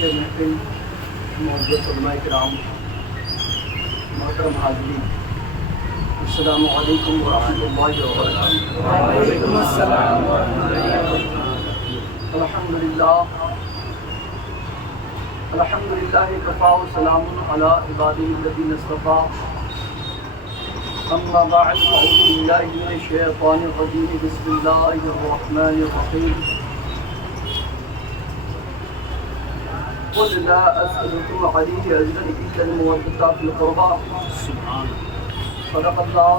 کے محفل معزز علماء کرام، محترم حاضرین، السلام علیکم ورحمۃ اللہ وبرکاتہ۔ وعلیکم السلام ورحمۃ اللہ وبرکاتہ۔ الحمدللہ کفا وسلام علی عبادہ الذین اصطفیٰ، اما بعد فاعوذ باللہ من الشیطان الرجیم، بسم اللہ الرحمن الرحیم۔ قل لا اسألکم علیہ اجرا الا المودۃ فی القربى، صدق اللہ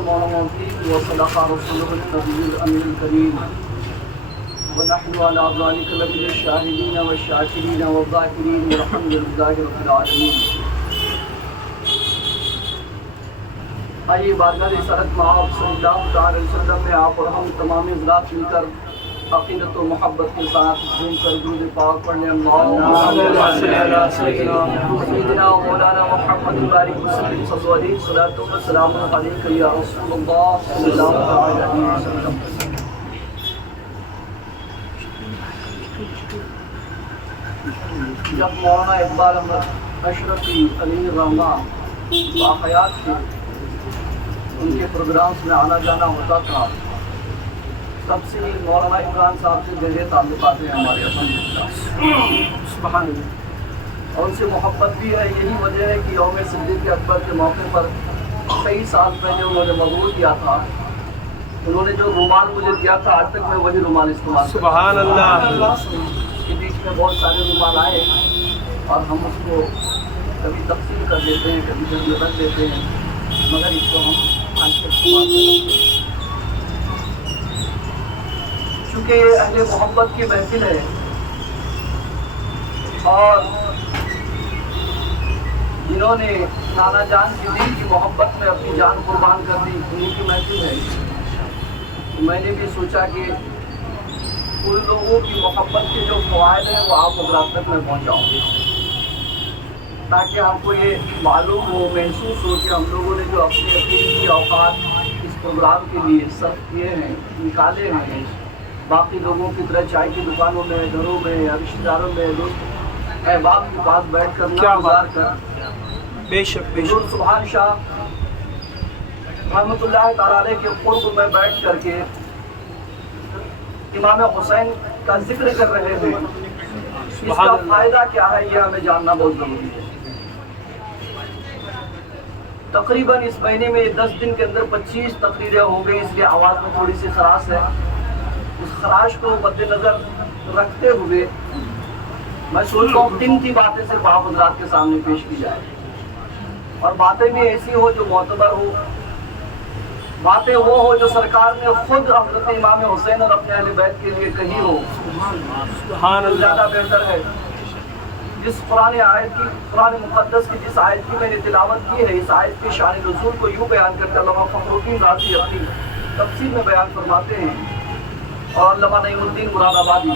مولانا العظیم وصدق رسولہ النبی الامین الکریم، ونحن على ذلك لمن الشاهدين والشاكرين والذاكرين والحمد لله رب العالمین۔ آئیے بارگاہ رسالت مآب صلی اللہ تعالی علیہ وسلم میں آپ اور ہم تمام حضرات مل کر عقیدت و محبت کے ساتھ جھوم کر درود پاک پڑھنے اللہم صلی علی سیدنا و مولانا محمد بارک وسلم صلی اللہ علیہ صلاۃ و سلام علیک یا رسول اللہ صلی اللہ تعالی علیہ وسلم۔ جب مولانا اقبال احمد اشرفی علی رحمہ باحیات تھے، ان کے پروگرامز میں آنا جانا ہوتا تھا، تب سے ہی مولانا عمران صاحب سے گہرے تعلقات ہیں ہمارے الحمدللہ، سبحان اللہ، اور ان سے محبت بھی ہے۔ یہی وجہ ہے کہ یوم صدیق اکبر کے موقع پر کئی سال پہلے انہوں نے مقبول کیا تھا، انہوں نے جو رومال مجھے دیا تھا آج تک میں وہی رومال استعمال کرتا ہوں۔ سبحان اللہ۔ اس کے بیچ میں بہت سارے رومال آئے اور ہم اس کو کبھی تقسیم کر دیتے ہیں، کبھی گھر میں رکھ دیتے ہیں، مگر اس کو ہم آج تک استعمال کرتے ہیں۔ چونکہ یہ اہل محبت کی محفل ہے اور جنہوں نے نانا جان کی دین کی محبت میں اپنی جان قربان کر دی، انہیں کی محفل ہے، میں نے بھی سوچا کہ ان لوگوں کی محبت کے جو فوائد ہیں وہ آپ حضرات تک میں پہنچاؤں گی، تاکہ ہم کو یہ معلوم ہو، محسوس ہو کہ ہم لوگوں نے جو اپنے عقیدتی اوقات اس پروگرام کے لیے صرف کیے ہیں، نکالے ہیں، باقی لوگوں کی طرح چائے کی دکانوں میں، گھروں میں یا رشتہ داروں میں، دوست احباب کے پاس بیٹھ کر نہ گزار کر، بے شک حضور سبحان شاہ رحمۃ اللہ تعالی علیہ کے قرب میں بیٹھ کر کے امام حسین کا ذکر کر رہے ہیں، اس کا فائدہ کیا ہے یہ ہمیں جاننا بہت ضروری ہے۔ تقریباً اس مہینے میں 10 دن کے اندر 25 تقریریں ہو گئی، اس لیے آواز میں تھوڑی سی خراش ہے۔ اس خراش کو مد نظر رکھتے ہوئے میں سوچتا ہوں 3 باتیں صرف آپ حضرات کے سامنے پیش کی جائے، اور باتیں بھی ایسی ہو جو معتبر ہو، باتیں وہ ہو جو سرکار نے خود حضرت امام حسین اور اپنے اہل بیت کے لیے کہی ہو، زیادہ بہتر ہے۔ جس قرآن مقدس کی جس آیت کی میں نے تلاوت کی ہے، اس آیت کی شان نزول کو یوں بیان کرتے علامہ فخر الدین رازی اپنی تفسیر میں بیان فرماتے ہیں، اور علامہ نعیم الدین مراد آبادی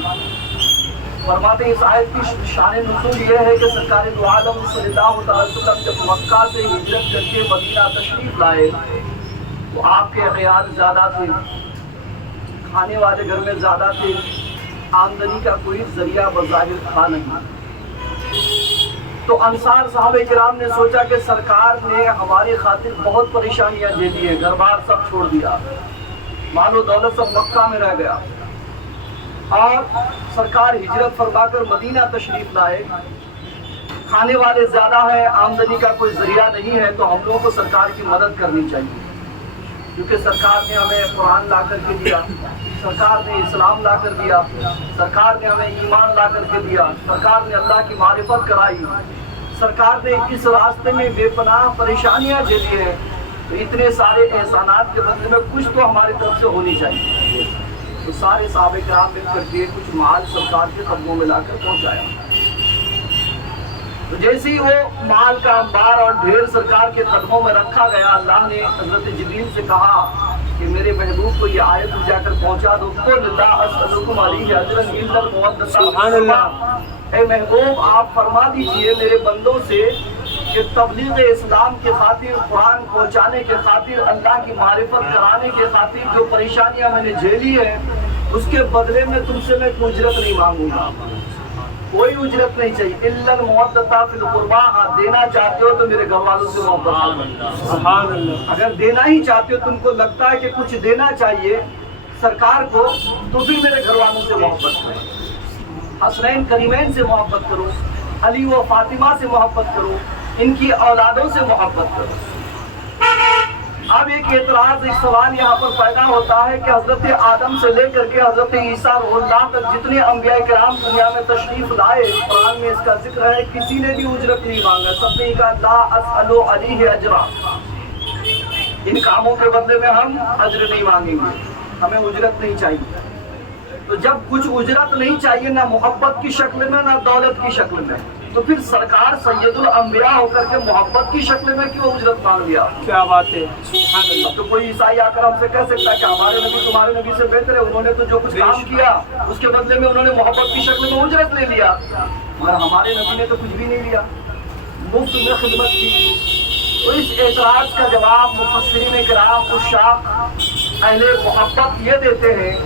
فرماتے ہیں اس آیت کی شان نزول یہ ہے کہ سرکار دو عالم صلی اللہ تعالی وسلم جب مکہ سے ہجرت کر کے مدینہ تشریف لائے تو آپ کے عیال زیادہ تھے، کھانے والے گھر میں زیادہ تھے، آمدنی کا کوئی ذریعہ بظاہر تھا نہیں۔ تو انصار صحابہ کرام نے سوچا کہ سرکار نے ہماری خاطر بہت پریشانیاں جھیلی ہیں، گھر بار سب چھوڑ دیا، مال و دولت سب مکہ میں رہ گیا، اور سرکار ہجرت فرما کر مدینہ تشریف لائے، کھانے والے زیادہ ہیں، آمدنی کا کوئی ذریعہ نہیں ہے، تو ہم لوگوں کو سرکار کی مدد کرنی چاہیے، کیونکہ سرکار نے ہمیں قرآن لا کر کے دیا، سرکار نے اسلام لا کر دیا، سرکار نے ہمیں ایمان لا کر کے دیا، سرکار نے اللہ کی معرفت کرائی، سرکار نے اس راستے میں بے پناہ پریشانیاں جھیلی ہیں، تو اتنے سارے احسانات کے بدلے میں کچھ تو ہماری طرف سے ہونی چاہیے۔ تو سارے صحابہ کرام مل کر کے کچھ مال سرکار کے قدموں میں لا کر پہنچایا۔ تو جیسے ہی وہ مال کا انبار اور ڈھیر سرکار کے قدموں میں رکھا گیا، اللہ نے حضرت جبریل سے کہا کہ میرے محبوب کو یہ آیت جا کر پہنچا دو، قل لا اسألکم علیہ اجرا الا المودۃ۔ سبحان اللہ۔ اے محبوب آپ فرما دیجئے میرے بندوں سے کہ تبلیغ اسلام کی خاطر، قرآن پہنچانے کے خاطر، اللہ کی معرفت کرانے کے خاطر جو پریشانیاں میں نے جھیلی ہیں اس کے بدلے میں تم سے میں کوئی اجرت نہیں مانگوں گا، کوئی اجرت نہیں چاہیے، الا المودۃ فی القربى، آپ دینا چاہتے ہو تو میرے گھر والوں سے محبت کرو، سبحان اللہ، اگر دینا ہی چاہتے ہو، تم کو لگتا ہے کہ کچھ دینا چاہیے سرکار کو، تو پھر میرے گھر والوں سے محبت کرو، حسنین کریمین سے محبت کرو، علی و فاطمہ سے محبت کرو، ان کی اولادوں سے محبت کرو۔ اب ایک اعتراض، ایک سوال یہاں پر پیدا ہوتا ہے کہ حضرت آدم سے لے کر کے حضرت عیسیٰ روح اللہ تک جتنے انبیاء کرام دنیا میں تشریف لائے، قرآن میں اس کا ذکر ہے، کسی نے بھی اجرت نہیں مانگا، سب نے کہا لا اسأل علیہ اجرا، ان کاموں کے بدلے میں ہم اجر نہیں مانگیں گے، ہمیں اجرت نہیں چاہیے۔ تو جب کچھ اجرت نہیں چاہیے، نہ محبت کی شکل میں نہ دولت کی شکل میں، تو پھر سرکار سید الانبیاء ہو کر کے محبت کی شکل میں کیوں اجرت مانگ لیا؟ کیا بات ہے، سبحان اللہ، تو کوئی عیسائی آ کر ہم سے کہہ سکتا ہے کہ ہمارے نبی تمہارے نبی سے بہتر ہے، انہوں نے تو جو کچھ کام کیا اس کے بدلے میں انہوں نے محبت کی شکل میں اجرت لے لیا، مگر ہمارے نبی نے تو کچھ بھی نہیں لیا، مفت میں خدمت کی۔ تو اس اعتراض کا جواب مفسرین کرام عشاق اہل محبت یہ دیتے ہیں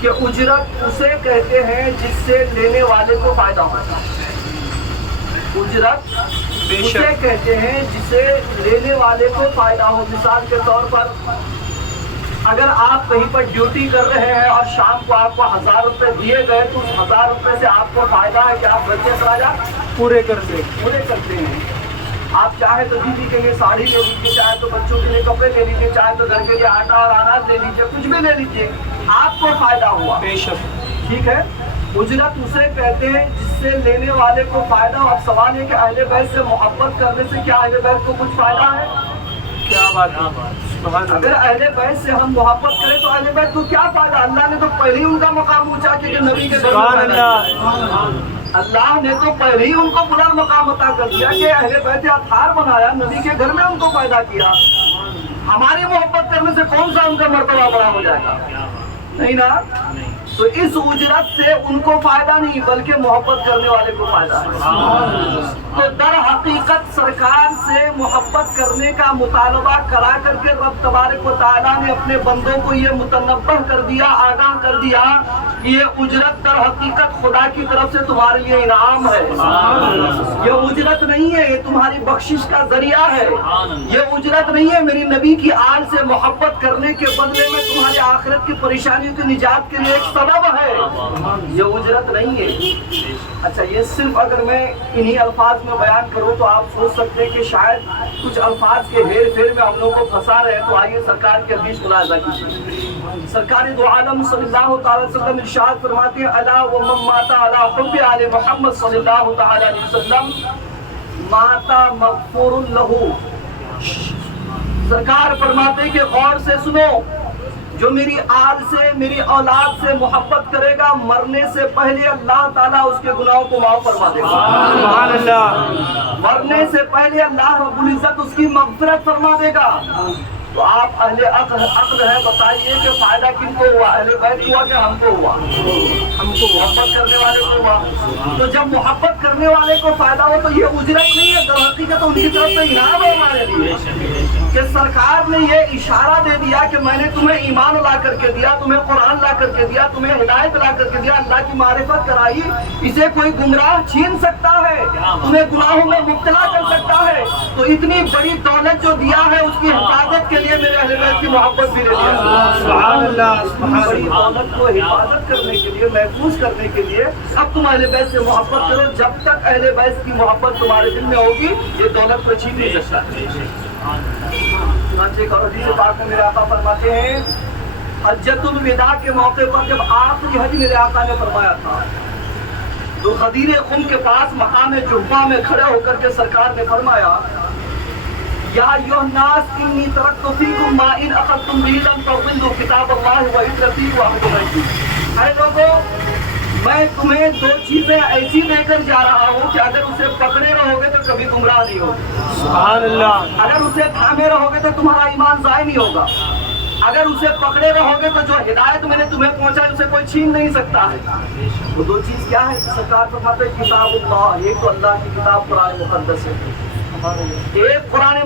کہ اجرت اسے کہتے ہیں جس سے لینے والے کو فائدہ ہوتا ہے، اجرت اسے کہتے ہیں جسے لینے والے کو فائدہ ہو۔ مثال کے طور پر اگر آپ کہیں پر ڈیوٹی کر رہے ہیں اور شام کو آپ کو 1000 روپے دیے گئے، تو اس 1000 روپے سے آپ کو فائدہ ہے کہ آپ بچے اخراجات پورے کرتے، پورے کرتے ہیں۔ آپ چاہے تو بیوی کے لیے ساڑی لے لیجیے، چاہے تو بچوں کے لیے کپڑے لے لیجیے، چاہے تو گھر کے لیے آٹا اور اناج لے لیجیے، کچھ بھی لے لیجیے، آپ کو فائدہ ہوا، بے شک، ٹھیک ہے۔ اجرت اسے کہتے ہیں جس سے لینے والے کو فائدہ ہو۔ اب سوال ہے کہ اہل بیت سے محبت کرنے سے کیا اہل بیت کو کچھ فائدہ ہے؟ کیا بات ہے، سبحان اللہ، اگر اہل بیت سے ہم محبت کریں تو اہل بیت کو کیا فائدہ؟ اللہ نے تو پہلے ہی ان کا مقام اونچا کیا کہ نبی کے گھر میں سبحان پیدا اللہ، کیا۔ اللہ نے تو پہلے ہی ان کو بلند مقام عطا کر دیا کہ اہل بیت اطہار بنایا، نبی کے گھر میں ان کو پیدا کیا۔ ہماری محبت کرنے سے کون سا ان کا مرتبہ بڑا ہو جائے گا؟ نہیں نا۔ تو اس اجرت سے ان کو فائدہ نہیں بلکہ محبت کرنے والے کو فائدہ ہے۔ تو در حقیقت سرکار سے محبت کرنے کا مطالبہ کرا کر کے رب تبارک و تعالیٰ نے اپنے بندوں کو یہ متنبہ کر دیا، آگاہ کر دیا کہ یہ اجرت در حقیقت خدا کی طرف سے تمہارے لیے انعام ہے، یہ اجرت نہیں ہے، یہ تمہاری بخشش کا ذریعہ ہے، یہ اجرت نہیں ہے، میری نبی کی آل سے محبت کرنے کے بدلے میں تمہاری آخرت کی پریشانیوں کی نجات کے لیے ایک سبب ہے، یہ اجرت نہیں ہے۔ اچھا، یہ صرف اگر میں انہی الفاظ میں بیان کروں تو آپ سوچ سکتے ہیں کہ شاید کچھ الفاظ کے ہیر پھیر میں ہم لوگوں کو پھنسا رہے ہیں، تو آئیے سرکار کے حدیث ملاحظہ کیجیے۔ سرکار دو عالم صلی اللہ تعالی وسلم ارشاد فرماتے ہیں، الا ومن مات علی حب آل محمد صلی اللہ تعالی علیہ وسلم مات مغفور لہ۔ سرکار فرماتے ہیں کہ غور سے سنو، جو میری آل سے، میری اولاد سے محبت کرے گا، مرنے سے پہلے اللہ تعالیٰ اس کے گناہوں کو معاف فرما دے گا، سبحان اللہ، مرنے سے پہلے اللہ رب العزت اس کی مغفرت فرما دے گا۔ تو آپ اہل عقل ہے، بتائیے کہ فائدہ کن کو ہوا؟ اہل بیت ہوا کہ ہم کو ہوا؟ ہم کو، محبت کرنے والے کو ہوا۔ تو جب محبت کرنے والے کو فائدہ ہو تو یہ اجرت نہیں ہے، در حقیقت ان کی طرف سے انعام ہے ہمارے لیے، کہ سرکار نے یہ اشارہ دے دیا کہ میں نے تمہیں ایمان لا کر کے دیا، تمہیں قرآن لا کر کے دیا، تمہیں ہدایت لا کر کے دیا، اللہ کی معرفت کرائی، اسے کوئی گمراہ چھین سکتا ہے، تمہیں گناہوں میں مبتلا کر سکتا ہے، تو اتنی بڑی دولت جو دیا ہے اس کی حفاظت کے لیے میرے اہل بیت کی محبت بھی لے لیا۔ سبحان اللہ، سبحان بڑی اللہ، دولت کو حفاظت کرنے کے لیے، محفوظ کرنے کے لیے اب تم اہل بیت سے محبت کرو، جب تک اہل بیت کی محبت تمہارے دل میں ہوگی یہ دولت کو چھین نہیں سکتا۔ چنانچہ ایک اور حدیث پاک میں میرے آقا فرماتے ہیں، حجۃ الوداع کے موقع پر جب آخری حج میرے آقا نے فرمایا تھا، تو غدیر خم کے پاس مقام جحفہ میں کھڑے ہو کر کے سرکار نے فرمایا، یا ایھا الناس انی ترکت فیکم ما ان اخذتم بہ لن تضلوا کتاب اللہ وعترتی وعہد بیتی۔ اے لوگوں، میں تمہیں دو چیزیں ایسی دے کر جا رہا ہوں کہ اگر اسے پکڑے رہو گے تو کبھی گمراہ نہیں ہوگے، سبحان اللہ، اگر اسے تھامے رہو گے تو تمہارا ایمان ضائع نہیں ہوگا، اگر اسے پکڑے رہو گے تو جو ہدایت میں نے تمہیں پہنچائی اسے کوئی چھین نہیں سکتا ہے۔ وہ دو چیز کیا ہے؟ سرکار فرماتے ہیں کتاب اللہ، ایک تو اللہ کی کتاب قرآن مقدس ہے، ایک قرآن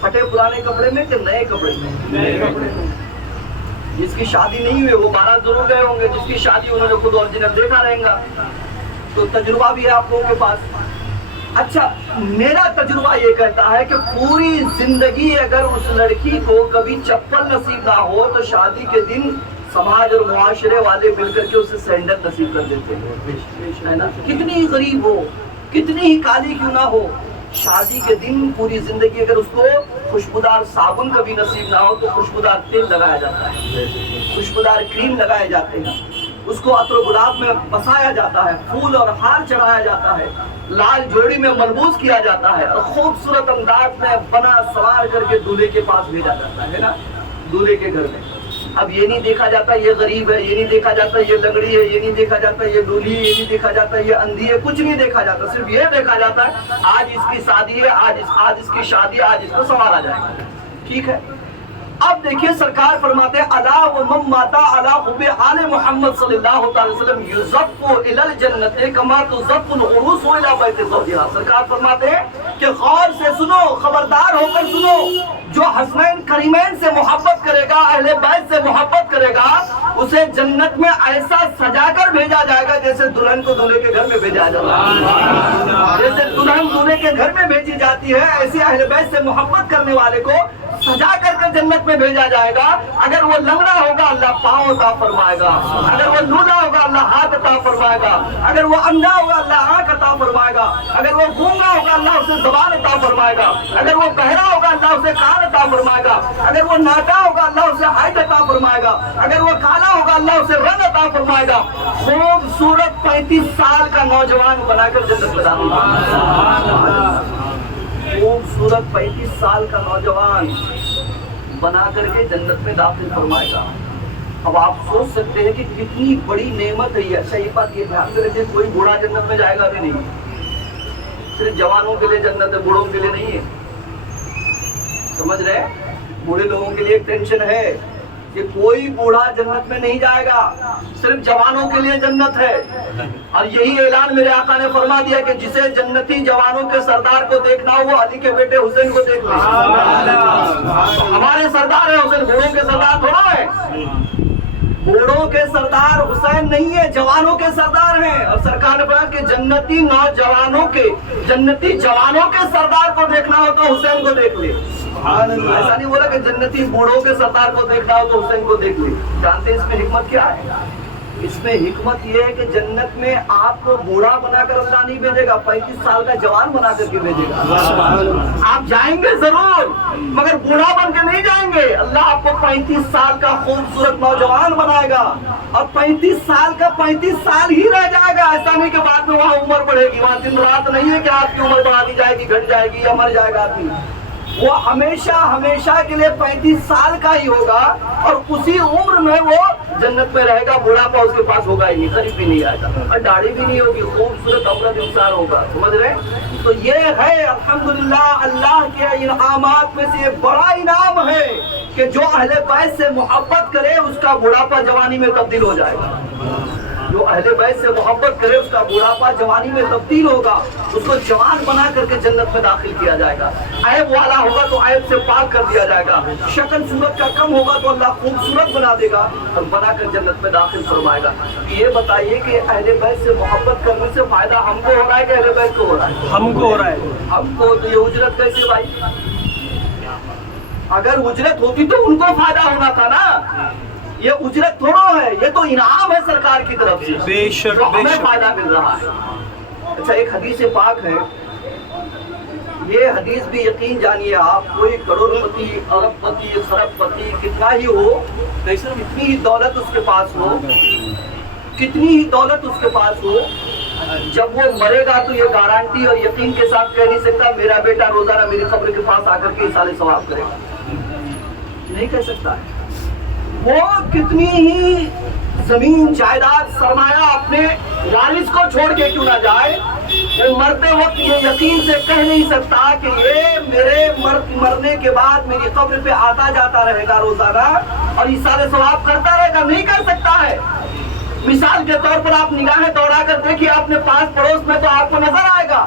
پھٹے پرانے کپڑے میں کہ نئے کپڑے میں؟ نئے کپڑے میں. جس کی شادی نہیں ہوئی وہ بارات ضرور گئے ہوں گے, جس کی شادی انہوں نے خود اوریجنل دیکھا رہیں گا, تو تجربہ بھی ہے آپ لوگوں کے پاس. اچھا, میرا تجربہ یہ کہتا ہے کہ پوری زندگی اگر اس لڑکی کو کبھی چپل نصیب نہ ہو تو شادی کے دن سماج اور معاشرے والے مل کر کے اسے سینڈل نصیب کر دیتے ہیں, ہے نا؟ کتنی ہی غریب ہو, کتنی ہی کالی کیوں نہ ہو, شادی کے دن پوری زندگی اگر اس کو خوشبودار صابن کبھی نصیب نہ ہو تو خوشبودار تیل لگایا جاتا ہے, خوشبودار کریم لگائے جاتے ہیں, اس کو عطر و گلاب میں بسایا جاتا ہے, پھول اور ہار چڑھایا جاتا ہے, لال جوڑی میں ملبوس کیا جاتا ہے, اور خوبصورت انداز میں بنا سوار کر کے دولہے کے پاس بھیجا جاتا ہے نا, دولہے کے گھر میں. اب یہ نہیں دیکھا جاتا یہ غریب ہے, یہ نہیں دیکھا جاتا یہ لنگڑی ہے, یہ نہیں دیکھا جاتا یہ ڈولی ہے, یہ نہیں دیکھا جاتا یہ اندھی ہے, کچھ نہیں دیکھا جاتا, صرف یہ دیکھا جاتا ہے آج اس کی شادی ہے, آج اس کی شادی ہے, آج اس کو سنوارا جائے گا. ٹھیک ہے, اب دیکھیے سرکار فرماتے ہیں الا ومن مات علی حب آل محمد صلی اللہ علیہ وسلم یزف الی الجنت کما تزف العروس الی بیت زوجها. سرکار فرماتے ہیں کہ غور سے سنو, خبردار ہو کر سنو, جو حسنین کریمین سے محبت کرے گا, اہل بیت سے محبت کرے گا, اسے جنت میں ایسا سجا کر بھیجا جائے گا جیسے دلہن کو دولہے کے گھر میں بھیجا جاتا ہے. جیسے دلہن دولہے کے گھر میں بھیجی جاتی ہے, ایسے اہل بیت سے محبت کرنے والے کو سجا کر کے جنت میں بھیجا جائے گا. اگر وہ لنگڑا ہوگا اللہ پاؤں عطا فرمائے گا, اگر وہ لولا ہوگا اللہ ہاتھ عطا فرمائے گا, اگر وہ اندھا ہوگا اللہ آنکھ عطا فرمائے گا, اگر وہ گونگا ہوگا اللہ اسے زبان عطا فرمائے گا, اگر وہ بہرا ہوگا اللہ اسے کان عطا فرمائے گا, اگر وہ ناٹا ہوگا اللہ اسے ہائٹ عطا فرمائے گا, اگر وہ کالا ہوگا اللہ اسے رنگ عطا فرمائے گا. خوبصورت 35 سال کا نوجوان بنا کر جنت میں داخل ہوگا. خوبصورت 35 سال کا نوجوان بنا کر کے جنت میں داخل فرمائے گا. اب آپ سوچ سکتے ہیں کہ کتنی بڑی نعمت ہے یہ. اچھا یہ بات یہ دھیان میں رکھیں, کوئی بوڑھا جنت میں جائے گا بھی نہیں, صرف جوانوں کے لیے جنت ہے, بوڑھوں کے لیے نہیں ہے. سمجھ رہے ہیں؟ بوڑھے لوگوں کے لیے ایک ٹینشن ہے کہ کوئی بوڑھا جنت میں نہیں جائے گا, صرف جوانوں کے لیے جنت ہے. اور یہی اعلان میرے آقا نے فرما دیا کہ جسے جنتی جوانوں کے سردار کو دیکھنا ہو وہ علی کے بیٹے حسین کو دیکھ لے. ہمارے سردار ہیں حسین, بوڑھوں کے سردار تھوڑا ہے. بوڑھوں کے سردار حسین نہیں ہے, جوانوں کے سردار ہیں. اور سرکار نے فرمایا کہ جنتی نوجوانوں کے, جنتی جوانوں کے سردار کو دیکھنا ہو تو حسین کو دیکھ لے. ایسا نہیں بولا کہ جنتی بوڑھوں کے سردار کو دیکھنا ہو تو حسین کو دیکھ لے. جانتے ہیں اس میں حکمت کیا ہے؟ اس میں حکمت یہ ہے کہ جنت میں آپ کو بوڑھا بنا کر اللہ نہیں بھیجے گا, 35 سال کا جوان بنا کر کے بھیجے گا. آپ جائیں گے ضرور مگر بوڑھا بن کے نہیں جائیں گے. اللہ آپ کو 35 سال کا خوبصورت نوجوان بنائے گا, اور 35 سال کا 35 سال ہی رہ جائے گا. ایسا نہیں کہ بعد میں وہاں عمر بڑھے گی, وہاں دن رات نہیں ہے کہ آپ کی عمر بڑھا دی جائے گی, گھٹ جائے گی یا مر جائے گا آدمی. وہ ہمیشہ ہمیشہ کے لیے 35 سال کا ہی ہوگا, اور اسی عمر میں وہ جنت میں رہے گا. بوڑھاپا اس کے پاس ہوگا ہی نہیں, قریب بھی نہیں آئے گا, اور داڑھی بھی نہیں ہوگی, خوبصورت عورت انسان ہوگا. سمجھ رہے؟ تو یہ ہے الحمدللہ اللہ کے انعامات میں سے یہ بڑا انعام ہے کہ جو اہل بیت سے محبت کرے اس کا بوڑھاپا جوانی میں تبدیل ہو جائے گا. جو اہل بیت سے محبت کرے اس کا بوڑھاپا جوانی میں تبدیل ہوگا, اس کو جوان بنا کر کے جنت میں داخل کیا جائے گا. عیب والا ہوگا تو عیب سے پاک کر دیا جائے گا, شکل صورت کا کم ہوگا تو اللہ خوبصورت بنا دے گا اور بنا کر جنت میں داخل فرمائے گا. یہ بتائیے کہ اہل بیت سے محبت کرنے سے فائدہ ہم کو ہو رہا ہے کہ اہل بیت کو ہو رہا ہے؟ ہم کو ہو رہا ہے. ہم کو. تو یہ اجرت کیسے بھائی؟ اگر اجرت ہوتی تو ان کو فائدہ ہونا تھا نا. یہ اجرت تھوڑا ہے, یہ تو انعام ہے سرکار کی طرف سے, بے شک جو ہمیں فائدہ مل رہا ہے. اچھا ایک حدیث پاک ہے, یہ حدیث بھی یقین جانیے آپ, کوئی کروڑ پتی, ارب پتی, خرب پتی کتنا ہی ہو, کتنی ہی دولت اس کے پاس ہو, کتنی ہی دولت اس کے پاس ہو, جب وہ مرے گا تو یہ گارنٹی اور یقین کے ساتھ کہہ نہیں سکتا میرا بیٹا روزانہ میری قبر کے پاس آ کر کے ایصال ثواب کرے گا, نہیں کہہ سکتا ہے. وہ کتنی ہی زمین جائیداد سرمایہ اپنے وارث کو چھوڑ کے کیوں نہ جائے, وہ مرتے وقت یہ یقین سے کہہ نہیں سکتا کہ یہ میرے مرنے کے بعد میری قبر پہ آتا جاتا رہے گا روزانہ اور ایصال ثواب کرتا رہے گا, نہیں کہہ سکتا ہے. مثال کے طور پر آپ نگاہیں دوڑا کر دیکھیے اپنے پاس پڑوس میں, تو آپ کو نظر آئے گا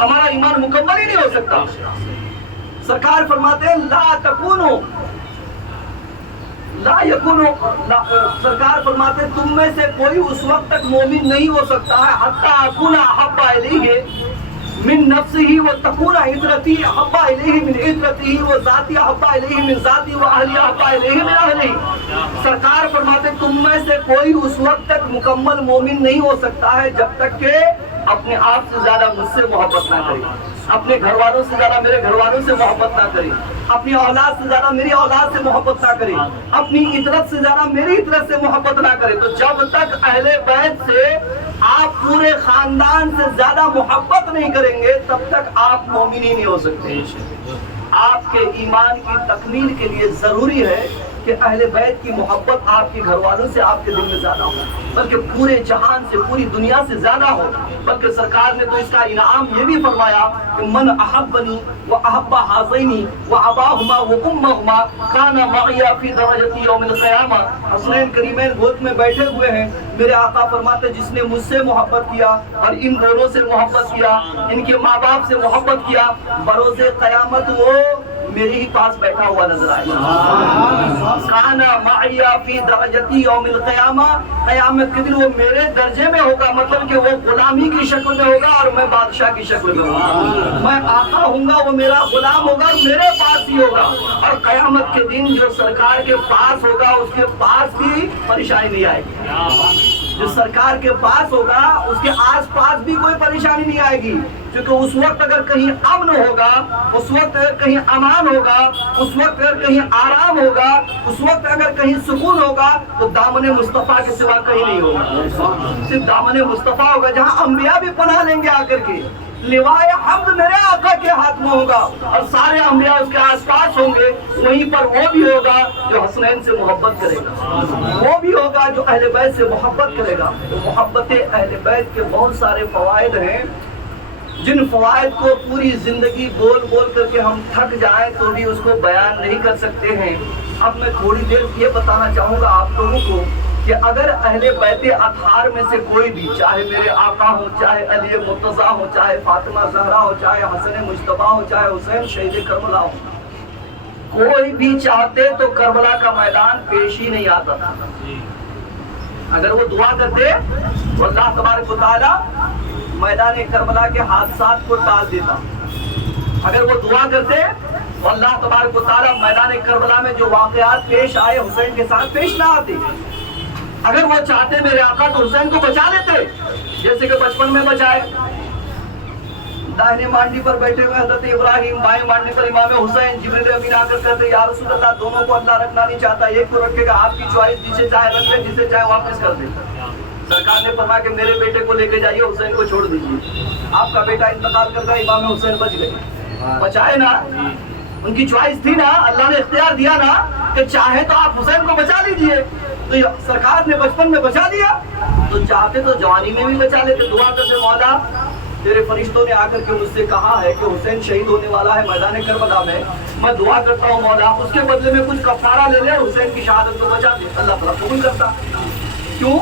ہمارا ایمان مکمل ہی نہیں ہو سکتا۔ سرکار فرماتے ہیں لا تکونو لا یکونو، سرکار فرماتے ہیں تم میں سے کوئی اس وقت تک مومن نہیں ہو سکتا ہے حتی اکون احب الیہ من نفسه وتكون عترتی احب الیہ من عترتی وذاتی احب الیہ من ذاتی واہلی احب الیہ من اہلی۔ سرکار فرماتے ہیں تم میں سے کوئی اس وقت تک مکمل مومن نہیں ہو سکتا ہے جب تک کہ اپنے آپ سے زیادہ مجھ سے محبت نہ کرے، اپنے گھر والوں سے زیادہ میرے گھر والوں سے محبت نہ کرے، اپنی اولاد سے زیادہ میری اولاد سے محبت نہ کرے، اپنی عطرت سے زیادہ میری عطرت سے محبت نہ کرے۔ تو جب تک اہل بیت سے آپ پورے خاندان سے زیادہ محبت نہیں کریں گے تب تک آپ مومن ہی نہیں ہو سکتے۔ آپ کے ایمان کی تکمیل کے لیے ضروری ہے کہ اہل بیت کی محبت آپ کے گھر والوں سے آپ کے دل میں زیادہ ہو، بلکہ پورے جہان سے پوری دنیا سے زیادہ ہو۔ بلکہ سرکار نے تو اس کا انعام یہ بھی فرمایا کہ من احبنی و احب حاضینی و اباہما و امہما کان معی فی درجتی یوم القیامہ۔ حسنین کریمین گود میں بیٹھے ہوئے ہیں، میرے آقا فرماتے جس نے مجھ سے محبت کیا اور ان دونوں سے محبت کیا، ان کے ماں باپ سے محبت کیا، بروز قیامت وہ میرے ہی پاس بیٹھا ہوا نظر آئے گا۔ کانا معی فی درجتی یوم القیامہ، قیامت کے دن وہ میرے درجے میں ہوگا، مطلب کہ وہ غلامی کی شکل میں ہوگا اور میں بادشاہ کی شکل میں ہوگا۔ میں آقا ہوں گا، وہ میرا غلام ہوگا اور میرے پاس ہی ہوگا۔ اور قیامت کے دن جو سرکار کے پاس ہوگا اس کے پاس بھی پریشانی نہیں آئے گی۔ جو سرکار کے پاس ہوگا اس کے آس پاس بھی کوئی پریشانی نہیں آئے گی، کیونکہ اس وقت اگر کہیں امن ہوگا، اس وقت اگر کہیں امان ہوگا، اس وقت اگر کہیں آرام ہوگا، اس وقت اگر کہیں سکون ہوگا تو دامن مصطفیٰ کے سوا کہیں نہیں ہوگا، صرف دامن مصطفیٰ ہوگا جہاں انبیاء بھی پناہ لیں گے آ کر کے۔ لوائے حمد میرے آقا کے ہاتھ میں ہوگا اور سارے انبیاء اس کے آس پاس ہوں گے، وہیں پر وہ بھی ہوگا جو حسنین سے محبت کرے گا، وہ بھی ہوگا جو اہل بیت سے محبت کرے گا۔ تو محبت اہل بیت کے بہت سارے فوائد ہیں جن فوائد کو پوری زندگی بول بول کر کے ہم تھک جائیں تو بھی اس کو بیان نہیں کر سکتے ہیں۔ اب میں تھوڑی دیر یہ بتانا چاہوں گا آپ لوگوں کو کہ اگر اہل بیت اطہار میں سے کوئی بھی، چاہے میرے آقا ہو، چاہے علی مرتضیٰ ہو، چاہے فاطمہ زہرا ہو، چاہے حسن مجتبیٰ ہو، چاہے حسین شہید کربلا ہو، کوئی بھی چاہتے تو کربلا کا میدان پیش ہی نہیں آتا تھا۔ اگر وہ دعا کرتے تو اللہ تبارک و تعالیٰ میدان کربلا کے حادثات کو ٹال دیتا۔ اگر وہ دعا کرتے تو اللہ تبارک و تعالیٰ میدان کربلا میں جو واقعات پیش آئے حسین کے ساتھ پیش نہ آتے۔ اگر وہ چاہتے میرے آقا تو حسین کو بچا لیتے، جیسے کہ بچپن میں بچائے۔ داہنے مانڈی پر بیٹھے ہوئے حضرت ابراہیم، بائیں مانڈی پر امام حسین، جبریل امین آ کر کہتے یا رسول اللہ دونوں کو اللہ رکھنا نہیں چاہتا، ایک کو رکھے گا، آپ کی چوائس، جسے چاہے رکھ لیں، جسے چاہے واپس کر دیں۔ سرکار نے فرمایا کہ میرے بیٹے کو لے کے جائیے، حسین کو چھوڑ دیجیے۔ آپ کا بیٹا انتقال کر گیا، امام حسین بچ گئے، بچائے نا، ان کی چوائس تھی نا، اللہ نے اختیار دیا نا کہ چاہے تو آپ حسین کو بچا لیجیے، تو سرکار نے بچپن میں بچا دیا، تو چاہتے تو جوانی میں بھی بچا لیتے۔ دعا کرتے مولا تیرے فرشتوں نے آ کر کے مجھ سے کہا ہے کہ حسین شہید ہونے والا ہے میدان کربلا میں، میں دعا کرتا ہوں مولا اس کے بدلے میں کچھ کفارہ لے لے، حسین کی شہادت کو بچا دے۔ اللہ تعالیٰ قبول کرتا۔ کیوں؟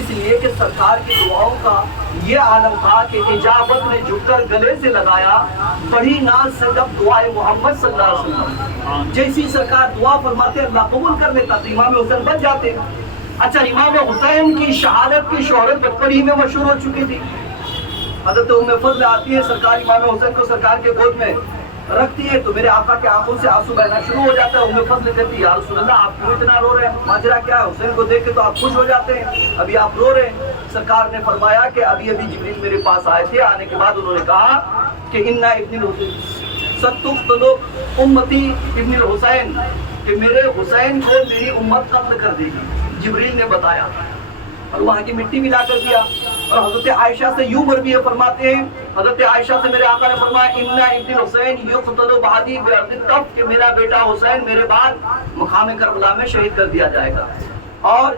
اس لیے کہ سرکار کی دعاؤں کا یہ عالم تھا کہ اجابت نے جھک کر گلے سے لگایا، بڑی ناز سے جب دعائے محمد صلی اللہ علیہ وسلم جیسی سرکار دعا فرماتے اللہ قبول کر لیتا، تو امام حسین بچ جاتے۔ اچھا، امام حسین کی شہادت کی شہرت بچپن ہی میں مشہور ہو چکی تھی۔ حضرت ام فضل آتی ہے، سرکار امام حسین کو سرکار کے گود میں رکھتی ہے تو میرے آقا کے آنکھوں سے آنسو بہنا شروع ہو جاتا ہے۔ ام فضل کہتی ہے یا رسول اللہ آپ کیوں اتنا رو رہے ہیں، ماجرا کیا ہے؟ حسین کو دیکھ کے تو آپ خوش ہو جاتے ہیں، ابھی آپ رو رہے ہیں۔ سرکار نے فرمایا کہ ابھی جبریل میرے پاس آئے تھے، آنے کے بعد انہوں نے کہا کہ انا ابن الحسین ستقتل امتی ابن الحسین، کہ میرے حسین کو میری امت قتل کر دے گی۔ جبریل نے بتایا اور وہاں کی مٹی ملا کر دیا۔ اور حضرت عائشہ سے یوں مروی فرماتے ہیں، حضرت عائشہ سے میرے آقا نے فرمایا انا ابن حسین یقتل بعدی بارض الطف، کہ میرا بیٹا حسین میرے بعد مقام کربلا میں شہید کر دیا جائے گا۔ اور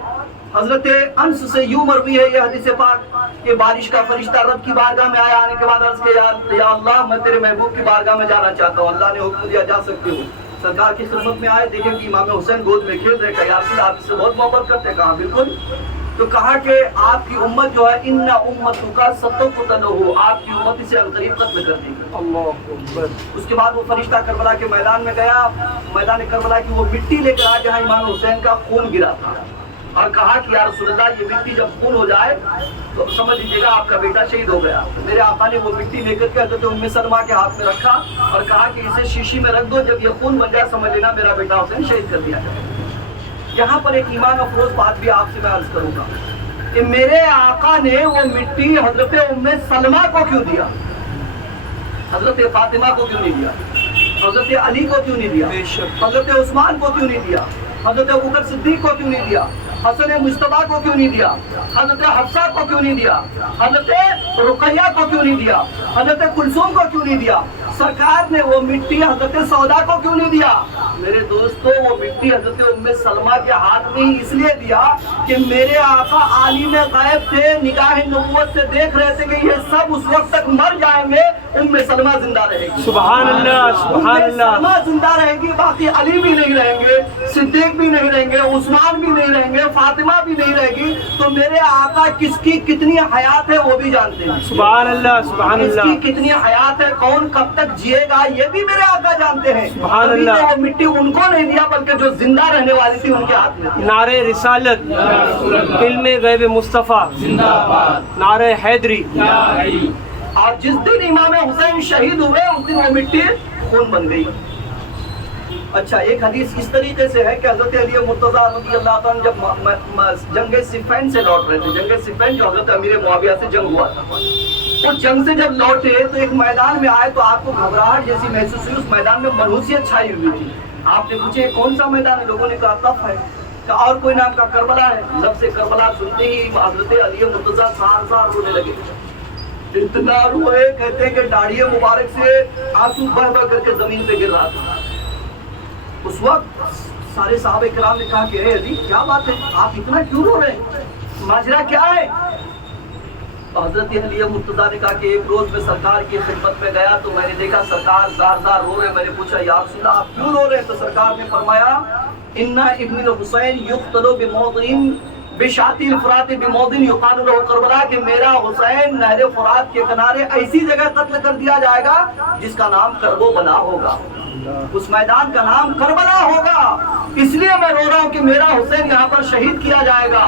حضرت انس سے یوں مروی ہے یہ حدیث پاک کہ بارش کا فرشتہ رب کی بارگاہ میں آیا، آنے کے بعد عرض کیا یا اللہ میں تیرے محبوب کی بارگاہ میں جانا چاہتا ہوں، اللہ نے حکم دیا جا سکتے ہو۔ سرکار کی خدمت میں آئے، دیکھیں کہ امام حسین گود میں کھیل رہے، کہا یا رسول اللہ آپ اس سے بہت محبت کرتے ہیں، کہا بالکل۔ تو کہا کہ آپ کی امت جو ہے اِنَّ أُمَّتُكَ سَتُقْتَلُ، آپ کی امت اسے عنقریب قتل کر دے گی۔ اللہ اکبر۔ اس کے بعد وہ فرشتہ کربلا کے میدان میں گیا، میدان کربلا کی وہ مٹی لے کر آ جہاں امام حسین کا خون گرا تھا، اور کہا کہ یا رسول اللہ یہ مٹی جب خون ہو جائے تو سمجھ لیجیے گا آپ کا بیٹا شہید ہو گیا۔ میرے آقا نے وہ مٹی لے کر کے حضرت ام سلمہ کے ہاتھ میں رکھا اور کہا کہ اسے شیشی میں رکھ دو، جب یہ خون بن جائے سمجھ لینا میرا بیٹا حسین شہید کر دیا جائے۔ یہاں پر ایک ایمان افروز بات بھی آپ سے میں عرض کروں گا کہ میرے آقا نے وہ مٹی حضرت ام سلمہ کو کیوں دیا، حضرت فاطمہ کو کیوں نہیں دیا، حضرت علی کو کیوں نہیں دیا، حضرت عثمان کو کیوں نہیں دیا، حضرت ابوبکر صدیق کو کیوں نہیں دیا، حسن مصطفیٰ کو کیوں نہیں دیا، حضرت حفصہ کو کیوں نہیں دیا، حضرت رقیہ کو کیوں نہیں دیا، حضرت کلثوم کو کیوں نہیں دیا؟ سرکار نے وہ مٹی حضرت سودا کو کیوں نہیں دیا؟ میرے دوستو وہ مٹی حضرت ام سلمہ کے ہاتھ میں ہی اس لیے دیا کہ میرے آقا عالم غیب تھے، نگاہ نبوت سے دیکھ رہے تھے کہ یہ سب اس وقت تک مر جائیں گے، ام سلمہ زندہ رہے گی، سبحان اللہ سبحان ام اللہ، سلمہ زندہ رہے گی، باقی علی بھی نہیں رہیں گے، صدیق بھی نہیں رہیں گے، عثمان بھی نہیں رہیں گے، فاطمہ بھی نہیں رہے گی۔ تو میرے آقا کس کی کتنی حیات ہے وہ بھی جانتے ہیں، سبحان اللہ سبحان اس کی اللہ، کتنی حیات ہے، کون کب تک جیے گا یہ بھی میرے آقا جانتے ہیں۔ سبحان تبھی اللہ۔ تو وہ مٹی ان کو نہیں دیا بلکہ جو زندہ رہنے والی تھی ان کے ہاتھ میں تھی۔ نعرہ رسالت، علم غیب مصطفیٰ، نعرہ حیدری۔ اور جس دن امام حسین شہید ہوئے اس دن وہ مٹی خون بن گئی۔ اچھا ایک حدیث اس طریقے سے ہے کہ حضرت علی مرتضیٰ رضی اللہ عنہ جب جنگ صفین سے لوٹ رہے تھے، جنگ صفین جو حضرت امیر معاویہ سے جنگ ہوا تھا، اس جنگ سے جب لوٹے تو ایک میدان میں آئے تو آپ کو گھبراہٹ جیسی محسوس ہوئی، اس میدان میں منحوسیت چھائی ہوئی تھی۔ آپ نے پوچھے کون سا میدان ہے؟ لوگوں نے کہا طف ہے، کہا اور کوئی نام کا کربلا ہے۔ لفظ کربلا سنتے ہی حضرت علی مرتضیٰ سار سار رونے لگے، اتنا روئے کہتے ہیں کہ داڑھی مبارک سے آنسو بہ بہ کر کے زمین پہ گر رہا تھا۔ اس وقت سارے صحابہ کرام نے کہا کہ اے علی کیا بات ہے، آپ اتنا کیوں رو رہے ہیں، ماجرا کیا ہے؟ حضرت علی مرتضیٰ نے کہا کہ ایک روز میں سرکار کی خدمت میں گیا تو میں نے دیکھا سرکار زار زار رو رہے، میں نے پوچھا یا رسول اللہ آپ کیوں رو رہے ہیں؟ تو سرکار نے فرمایا ان ابن الحسین یقتل بموضع بشاطی الفرات بموضع یقال له کربلا، کہ میرا حسین نہر فرات کے کنارے ایسی جگہ قتل کر دیا جائے گا جس کا نام کربو بلا ہوگا، اس میدان کا نام کربلا ہوگا، اس لیے میں رو رہا ہوں کہ میرا حسین یہاں پر شہید کیا جائے گا۔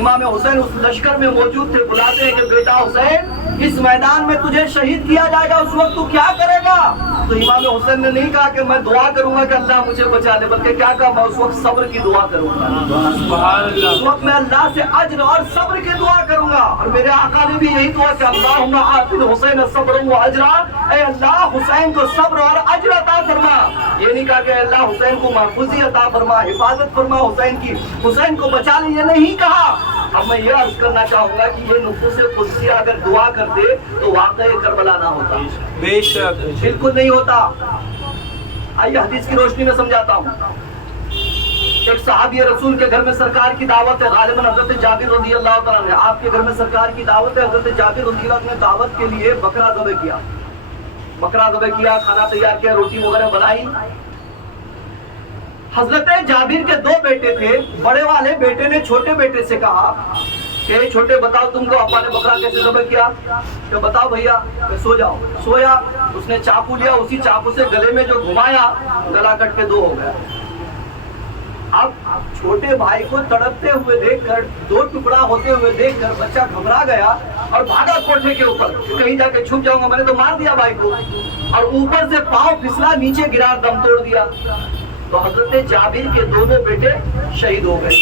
امام حسین اس لشکر میں موجود تھے، بلاتے ہیں کہ بیٹا حسین اس میدان میں تجھے شہید کیا جائے گا، اس وقت تو کیا کرے گا؟ تو امام حسین نے نہیں کہا کہ میں دعا کروں گا کہ اللہ مجھے بچا لے، بلکہ کیا کہا میں اس وقت صبر کی دعا کروں گا، سبحان اللہ، اس وقت میں اللہ سے اجر اور صبر کی دعا کروں گا۔ اور میرے آقا نے بھی یہی دعا کہ اللہم آت الحسین صبر و اجرا، اے اللہ حسین کو صبر اور اجر عطا فرما۔ یہ نہیں کہا کہ اللہ حسین کو محفوظی عطا فرما، حفاظت فرما حسین کی، حسین کو بچا لے، یہ نہیں کہا۔ اب میں یہ عرض کرنا چاہوں گا کہ یہ نفوس قدسیہ اگر دعا کرتے تو واقعہ کربلا نہ ہوتا، بے شک بالکل نہیں ہوتا۔ آئیے حدیث کی روشنی میں سمجھاتا ہوں۔ ایک صحابی رسول کے گھر میں سرکار کی دعوت ہے، غالباً حضرت جابر رضی اللہ تعالیٰ عنہ، آپ کے گھر میں سرکار کی دعوت ہے، حضرت جابر رضی اللہ عنہ نے دعوت کے لیے بکرا ذبح کیا، بکرا ذبح کیا، کھانا تیار کیا، روٹی وغیرہ بنائی۔ حضرت جابر کے دو بیٹے تھے، بڑے والے بیٹے نے چھوٹے بیٹے سے کہا کہ چھوٹے بتاؤ تم کو ابا نے بکرا کیسے ذبح کیا؟ کہ بتاؤ بھیا، کہ سو جاؤ۔ سویا، اس نے چاقو لیا، اسی چاقو سے گلے میں جو گھمایا گلا کٹ کے دو ہو گیا۔ اب چھوٹے بھائی کو تڑپتے ہوئے دیکھ کر، دو ٹکڑا ہوتے ہوئے دیکھ کر بچہ گھبرا گیا اور بھاگا کوٹھے کے اوپر، کہیں جا کے چھپ جاؤں گا، میں نے تو مار دیا بھائی کو، اور اوپر سے پاؤں پھسلا، نیچے گرا، دم توڑ دیا۔ تو حضرت جابر کے دونوں بیٹے شہید ہو گئے۔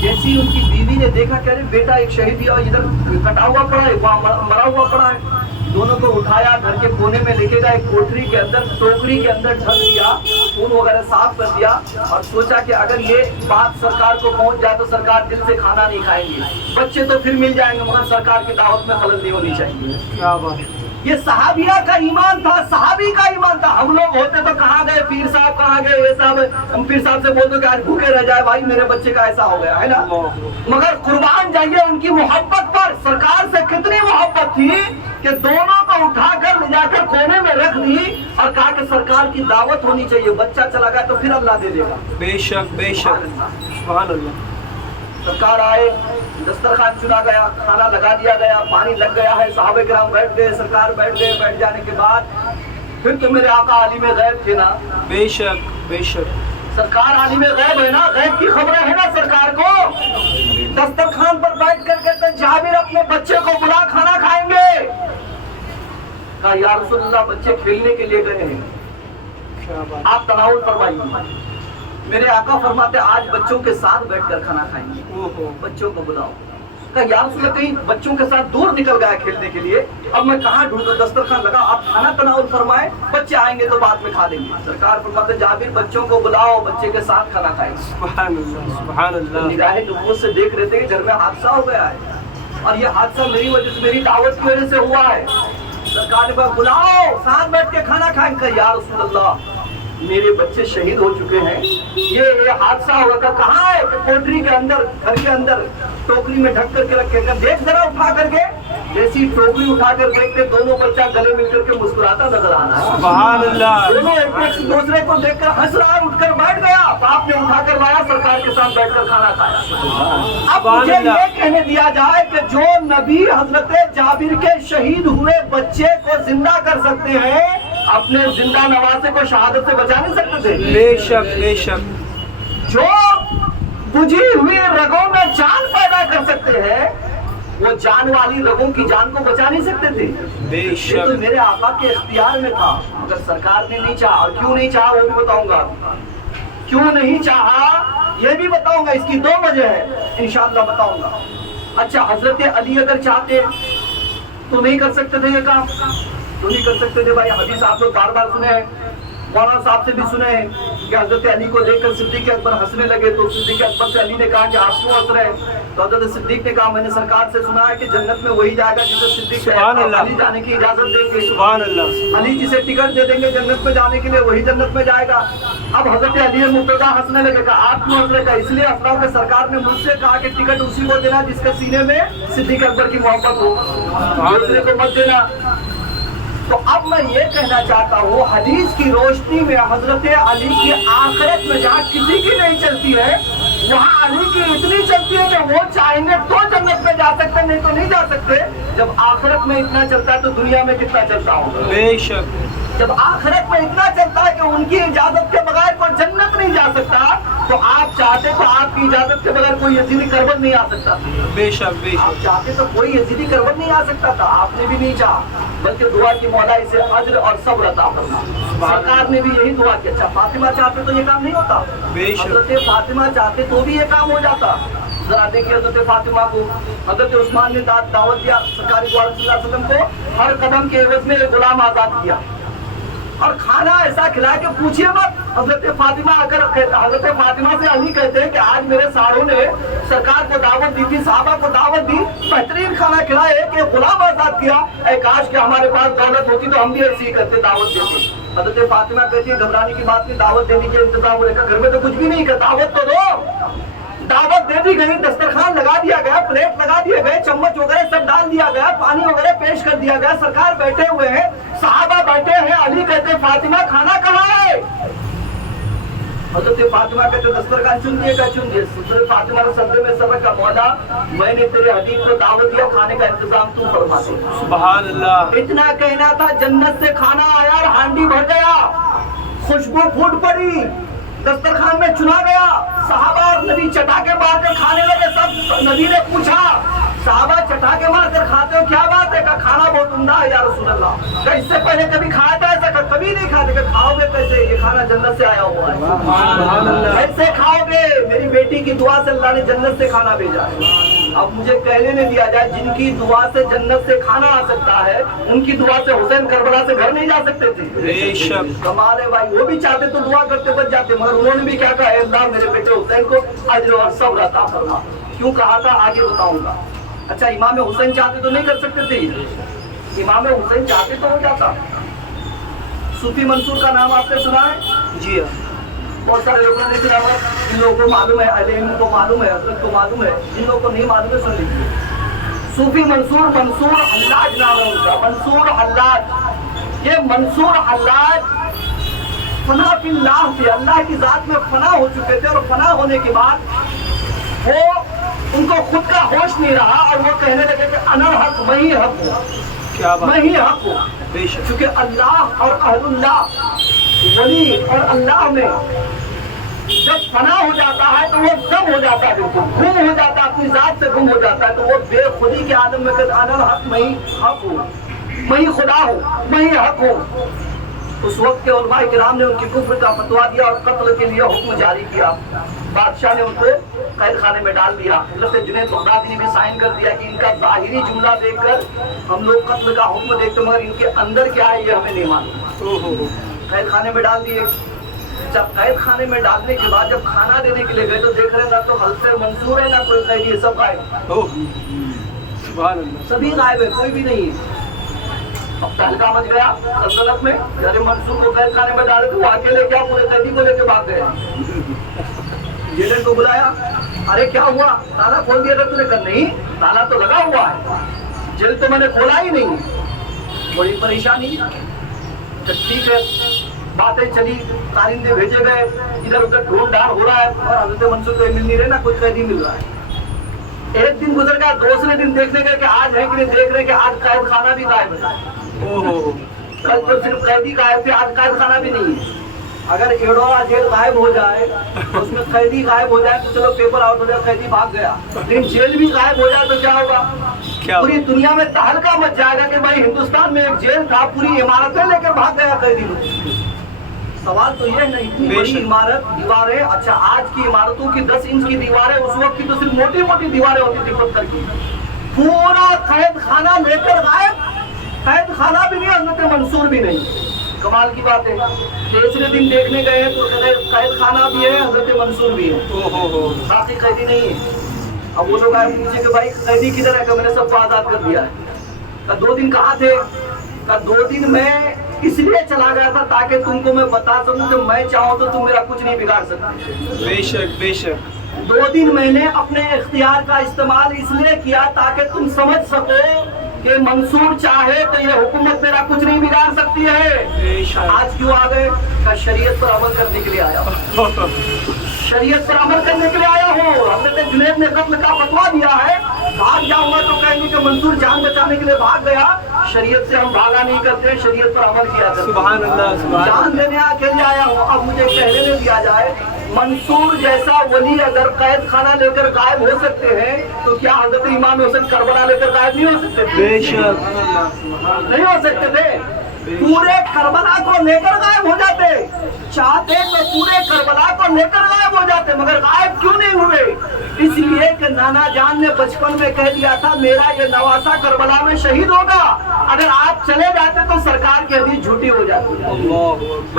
جیسی ان کی بیوی نے دیکھا کہ بیٹا ایک شہید ہوا، ادھر کٹا ہوا پڑا ہے، وہاں مرا ہوا پڑا ہے، دونوں کو اٹھایا، گھر کے کونے میں لے کے گئے، کوٹری کے اندر، ٹوکری کے اندر ڈھک دیا، خون وغیرہ صاف کر دیا، اور سوچا کہ اگر یہ بات سرکار کو پہنچ جائے تو سرکار دل سے کھانا نہیں کھائیں گے، بچے تو پھر مل جائیں گے مگر سرکار کی دعوت میں خلل نہیں ہونی چاہیے۔ کیا بات ہے، یہ صحابیہ کا ایمان تھا، صحابی کا ایمان تھا۔ ہم لوگ ہوتے تو کہاں گئے پیر صاحب، کہاں گئے یہ صاحب، ہم پیر صاحب سے بولتے کہ آج بھوکے رہ جائے بھائی، میرے بچے کا ایسا ہو گیا ہے نا، مگر قربان جائیے ان کی محبت پر، سرکار سے کتنی محبت تھی کہ دونوں کو اٹھا کر لے جا کر کونے میں رکھ دی اور کہا کہ سرکار کی دعوت ہونی چاہیے، بچہ چلا گیا تو پھر اللہ دے دے گا۔ بے شک بے شک، سبحان اللہ۔ سرکار آئے, دسترخوان چنا گیا, کھانا لگا دیا گیا, پانی لگ گیا ہے, صحابہ کرام بیٹھ گئے, سرکار بیٹھ گئے. بیٹھ جانے کے بعد پھر تو میرے آقا عالم غیب تھے نا, بے شک بے شک, سرکار عالم غیب ہے نا, غیب کی خبریں ہیں نا سرکار کو. دسترخوان پر بیٹھ کر کہتے ہیں جابر اپنے بچے کو بلا, کھانا کھائیں گے. کہا یا رسول اللہ بچے کھیلنے کے لیے گئے ہیں, آپ تناول فرمائیے. میرے آقا فرماتے آج بچوں کے ساتھ بیٹھ کر کھانا کھائیں گے, بچوں کو بلاؤ. کہا یا رسول اللہ کہیں بچوں کے ساتھ دور نکل گیا کھیلنے کے لیے, اب میں کہاں ڈھونڈوں, دسترخوان لگا, آپ کھانا تناول فرمائیں, بچے آئیں گے تو بعد میں کھا لیں گے. سرکار فرماتے جابر بچوں کو بلاؤ, بچے کے ساتھ کھانا کھائیں گے. سبحان اللہ سبحان اللہ. نگاہ نبوت سے دیکھ رہے تھے کہ گھر میں حادثہ ہو گیا ہے, اور یہ حادثہ میری وجہ سے, میری دعوت کی وجہ سے ہوا ہے. سرکار نے کہا بلاؤ, ساتھ بیٹھ کے کھانا کھائیں گے. یا رسول اللہ میرے بچے شہید ہو چکے ہیں, یہ حادثہ ہوا تھا, کہاں ہے؟ کہ کوٹری کے اندر, گھر کے اندر ٹوکری میں ڈھک کر کے رکھے گا. دیکھ ذرا اٹھا کر کے, جیسی ٹوکری اٹھا کر دیکھتے دونوں بچہ گلے مل کر کے مسکراتا نظر آنا ہے. سبحان اللہ. دونوں ایک دوسرے کو دیکھ کر ہنس رہا ہے, اٹھ کر بیٹھ گیا. باپ نے اٹھا کر لایا, سرکار کے ساتھ بیٹھ کر کھانا کھایا. اب مجھے یہ کہنے دیا جائے کہ جو نبی حضرت جابر کے شہید ہوئے بچے کو زندہ کر سکتے ہیں, اپنے زندہ نواسے کو شہادت سے بچا نہیں سکتے تھے؟ بے شک بے شک. جو بجھی ہوئی رگوں میں جان پیدا کر سکتے ہیں, وہ جان والی رگوں کی جان کو بچا نہیں سکتے تھے. بے یہ تو شک. میرے آقا کے اختیار میں تھا, اگر سرکار نے نہیں چاہا, اور کیوں نہیں چاہا وہ بھی بتاؤں گا. کیوں نہیں چاہا یہ بھی بتاؤں گا, اس کی دو وجہ ہے, انشاءاللہ بتاؤں گا. اچھا حضرت علی اگر چاہتے تو نہیں کر سکتے تھے یہ کام, تو نہیں کر سکتے تھے. بھائی حدیث آپ لوگ بار بار سنے ہیں, مولانا صاحب سے بھی سنے ہیں کہ حضرت علی کو دیکھ کر صدیق اکبر ہنسنے لگے, تو صدیق اکبر سے علی نے کہا کہ آپ کیوں ہنس رہے ہیں؟ تو حضرت صدیق نے کہا میں نے سرکار سے سنا ہے کہ جنت میں وہی جائے گا جسے صدیق علی جانے کی اجازت دیں گے. سبحان اللہ. علی جسے ٹکٹ دے دیں گے جنت میں جانے کے لیے, وہی جنت میں جائے گا. اب حضرت علی مرتضیٰ ہنسنے لگے, کہا آپ کیوں ہنس رہے؟ کہا اس لیے ہنس رہا ہوں کہ سرکار نے مجھ سے کہا کہ ٹکٹ اسی کو دینا جس کے سینے میں صدیق اکبر کی محبت ہو, دوسرے کو مت دینا. تو اب میں یہ کہنا چاہتا ہوں, حدیث کی روشنی میں حضرت علی کی آخرت میں جہاں کسی کی نہیں چلتی ہے, وہاں علی کی اتنی چلتی ہے کہ وہ چاہیں گے تو جنت میں جا سکتے, نہیں تو نہیں جا سکتے. جب آخرت میں اتنا چلتا ہے تو دنیا میں کتنا چلتا ہوگا. بے شک. جب آخرت میں اتنا چلتا ہے کہ ان کی اجازت کے بغیر کوئی جنت نہیں جا سکتا, تو آپ چاہتے تو آپ کی اجازت کے بغیر کوئی یزیدی کربت نہیں آ سکتا. بے شک بے آپ شک. چاہتے تو کوئی یزیدی کربت نہیں آ سکتا تھا, آپ نے بھی نہیں چاہا, بلکہ دعا کی مولا اسے اجر اور صبر عطا فرما. سرکار نے بھی یہی دعا کی. اچھا فاطمہ چاہتے تو یہ کام نہیں ہوتا, بے شک. حضرت فاطمہ چاہتے تو بھی یہ کام ہو جاتا. ذرا دیکھیے حضرت فاطمہ کو حضرت عثمان نے دعوت دیا سرکاری صلی اللہ علیہ وسلم کو, ہر قدم کے عوض میں ایک غلام آزاد کیا, اور کھانا ایسا کھلا کہ پوچھئے مت. حضرت فاطمہ اگر حضرت فاطمہ سے علی کہتے ہیں کہ آج میرے ساڑھوں نے سرکار کو دعوت دی تھی, صحابہ کو دعوت دی, بہترین کھانا کھلائے کہ غلام آزاد کیا, اے کاش کہ ہمارے پاس دولت ہوتی تو ہم بھی ایسی ہی کرتے, دعوت دیتے. حضرت فاطمہ کہتی ہے گھبرانے کی بات نہیں, دعوت دینے کے انتظام ہو رہا, گھر میں تو کچھ بھی نہیں, دعوت تو دو. دعوت دے دی گئی, دسترخوان لگا دیا گیا, پلیٹ لگا دیے گئے, چمچ وغیرہ سب ڈال دیا گیا, پانی وغیرہ پیش کر دیا گیا, سرکار بیٹھے ہوئے ہیں, صحابہ بیٹھے ہیں. علی کہتے ہیں فاطمہ کھانا کہاں ہے؟ حضرت فاطمہ کہتے دسترخوان چن دیے گا, چن دیے. حضرت فاطمہ نے صدر میں سر رکھا, مولا میں نے تیرے حبیب کو دعوت دیا, کھانے کا انتظام تو فرما دے. سبحان اللہ. اتنا کہنا تھا, جنت سے کھانا آیا اور ہانڈی بھر گیا, خوشبو پھوٹ پڑی, دسترخوان میں چنا گیا. صحابہ اور نبی چٹا کے مار کر کھانے لگے. سب نبی نے پوچھا صحابہ چٹا کے مار کر کھاتے ہو, کیا بات ہے؟ کہا کھانا بہت عمدہ ہے یا رسول اللہ. کہ اس سے پہلے کبھی کھایا تھا ایسا؟ کہ کبھی نہیں کھاتے. کہ کھاؤ گے کیسے, یہ کھانا جنت سے آیا ہوا ہے. سبحان اللہ. کیسے کھاؤ گے؟ میری بیٹی کی دعا سے اللہ نے جنت سے کھانا بھیجا ہے. اب مجھے کہنے نہیں دیا جائے, جن کی دعا سے جنت سے کھانا آ سکتا ہے, ان کی دعا سے حسین کربلا سے گھر نہیں جا سکتے تھے. بے شک. کمال ہے بھائی, وہ بھی چاہتے تو دعا کرتے بچ جاتے, مگر انہوں نے بھی کیا کہا, اے اللہ میرے بیٹے حسین کو اجر اور صبر عطا فرما. کیوں کہا تھا آگے بتاؤں گا. اچھا امام حسین چاہتے تو نہیں کر سکتے تھے, امام حسین چاہتے تو ہو جاتا. صوفی منصور کا نام آپ نے سنا ہے؟ جی ہاں. بہت سارے لوگوں نے سنا ہے, جن لوگوں کو معلوم ہے, علم کو معلوم ہے, حضرت کو معلوم ہے, جن لوگوں کو نہیں معلوم ہے سن لیجیے. صوفی منصور, منصور حلاج نام ہے ان کا, منصور حلاج. یہ منصور حلاج فنا فی اللہ تھے, اللہ کی ذات میں فنا ہو چکے تھے, اور فنا ہونے کے بعد وہ ان کو خود کا ہوش نہیں رہا اور وہ کہنے لگے کہ انا حق، میں ہی حق ہوں، کیا بات میں ہی حق ہوں. بے شک کیونکہ اللہ اور اہل اللہ، ولی اور اللہ میں جب فنا ہو جاتا ہے تو وہ گم ہو جاتا ہے، بالکل گم ہو جاتا ہے، اپنی ذات سے گم ہو جاتا ہے. تو وہ بے خودی کے عالم میں کہتے انا الحق، میں ہی حق ہوں، میں ہی خدا ہوں، میں ہی حق ہوں. اس وقت کے علماء کرام نے ان کی کفر کا فتویٰ دیا اور قتل کے لیے حکم جاری کیا. بادشاہ نے ان کو قید خانے میں ڈال دیا. حضرت جنید بغدادی نے بھی سائن کر دیا کہ ان کا ظاہری جملہ دیکھ کر ہم لوگ قتل کا حکم دیکھتے مگر ان کے اندر کیا ہے یہ ہمیں نہیں معلوم. قید خانے میں ڈال دیے. جب قید خانے میں ڈالنے کے بعد جب کھانا دینے کے لیے گئے تو دیکھ رہے نہ تو حلف منصور ہے نہ کوئی قیدی ہے، سب غائب، سبحان اللہ. سبھی غائب ہے، کوئی بھی نہیں ہے. اب تہلکہ مچ گیا سلطنت میں. یار منصور کو قید خانے میں ڈالے تو وہ اکیلے کیا پورے قیدی کو لے کے بھاگ گئے. جیلر کو بلایا، ارے کیا ہوا، تالا کھول دیا تھا تو نے کہا نہیں تالا تو لگا ہوا ہے، جیل تو میں نے کھولا ہی نہیں. بڑی پریشانی. ٹھیک ہے، باتیں چلی، کارندے بھیجے گئے، ادھر ادھر ڈھونڈ ڈھاڑ ہو رہا ہے اور حضرت منصور کو مل نہیں رہے، نہ کوئی قیدی مل رہا ہے. ایک دن گزر گیا، دوسرے دن دیکھنے گئے کہ آج ہے کہ نہیں، دیکھ رہے کہ آج قید خانہ بھی غائب ہے. کل تو صرف قیدی غائب تھے، آج قید خانہ بھی نہیں ہے. اگر ایڈورا جیل غائب ہو جائے اس میں قیدی غائب ہو جائے تو چلو پیپر آؤٹ ہو جائے، قیدی بھاگ گیا. لیکن جیل بھی غائب ہو جائے تو کیا ہوگا؟ پوری دنیا میں تہلکہ مچ جائے گا کہ بھائی ہندوستان میں ایک جیل تھا، پوری عمارتیں لے کر بھاگ گیا قیدی. سوال تو یہ ہے نا، اتنی بڑی عمارت، دیواریں، اچھا آج کی عمارتوں کی 10 انچ کی دیواریں، اس وقت کی تو صرف موٹی موٹی دیواریں ہوتی تھی پتھر کی. پورا قید خانہ لے کر غائب. قید خانہ بھی نہیں، حضرت منصور بھی نہیں. کمال کی بات ہے. تیسرے دن دیکھنے گئے تو قید خانہ بھی ہے، حضرت منصور بھی ہے، باقی قیدی نہیں ہے. اب وہ لوگ آئے پوچھے کہ بھائی قیدی کدھر ہے؟ کہ میں نے سب کو آزاد کر دیا ہے. کہ 2 دن کہاں تھے؟ کہ 2 دن میں اس لیے چلا گیا تھا تاکہ تم کو میں بتا سکوں کہ میں چاہوں تو تم میرا کچھ نہیں بگاڑ سکتے. بے شک بے شک. 2 دن میں نے اپنے اختیار کا استعمال اس لیے کیا تاکہ تم سمجھ سکو کہ منصور چاہے تو یہ حکومت میرا کچھ نہیں بگاڑ سکتی ہے. آج کیوں آ گئے؟ کہ شریعت پر عمل کرنے کے لیے آیا ہوں، شریعت پر عمل کرنے کے لیے آیا ہوں. حضرت جنید نے قتل کا فتویٰ دیا ہے، بھاگ جاؤں گا تو کہیں گے کہ منصور جان بچانے کے لیے بھاگ گیا. شریعت سے ہم بھاگا نہیں کرتے، شریعت پر عمل کیا کرتے. سبحان اللہ سبحان اللہ. جان دینے کے لیے آیا ہوں. اب مجھے کہنے نہ دیا جائے منصور جیسا ولی اگر قید خانہ لے کر غائب ہو سکتے ہیں تو کیا حضرت امام حسین کربلا لے کر غائب نہیں ہو سکتے تھے؟ بے شک نہیں ہو سکتے تھے. پورے کربلا کو لے کر غائب ہو جاتے، چاہتے تو پورے کربلا کو لے کر غائب ہو جاتے، مگر غائب کیوں نہیں ہوئے؟ اس لیے کہ نانا جان نے بچپن میں کہہ دیا تھا میرا یہ نواسا کربلا میں شہید ہوگا. اگر آپ چلے جاتے تو سرکار کی حدیث جھوٹی ہو جاتی.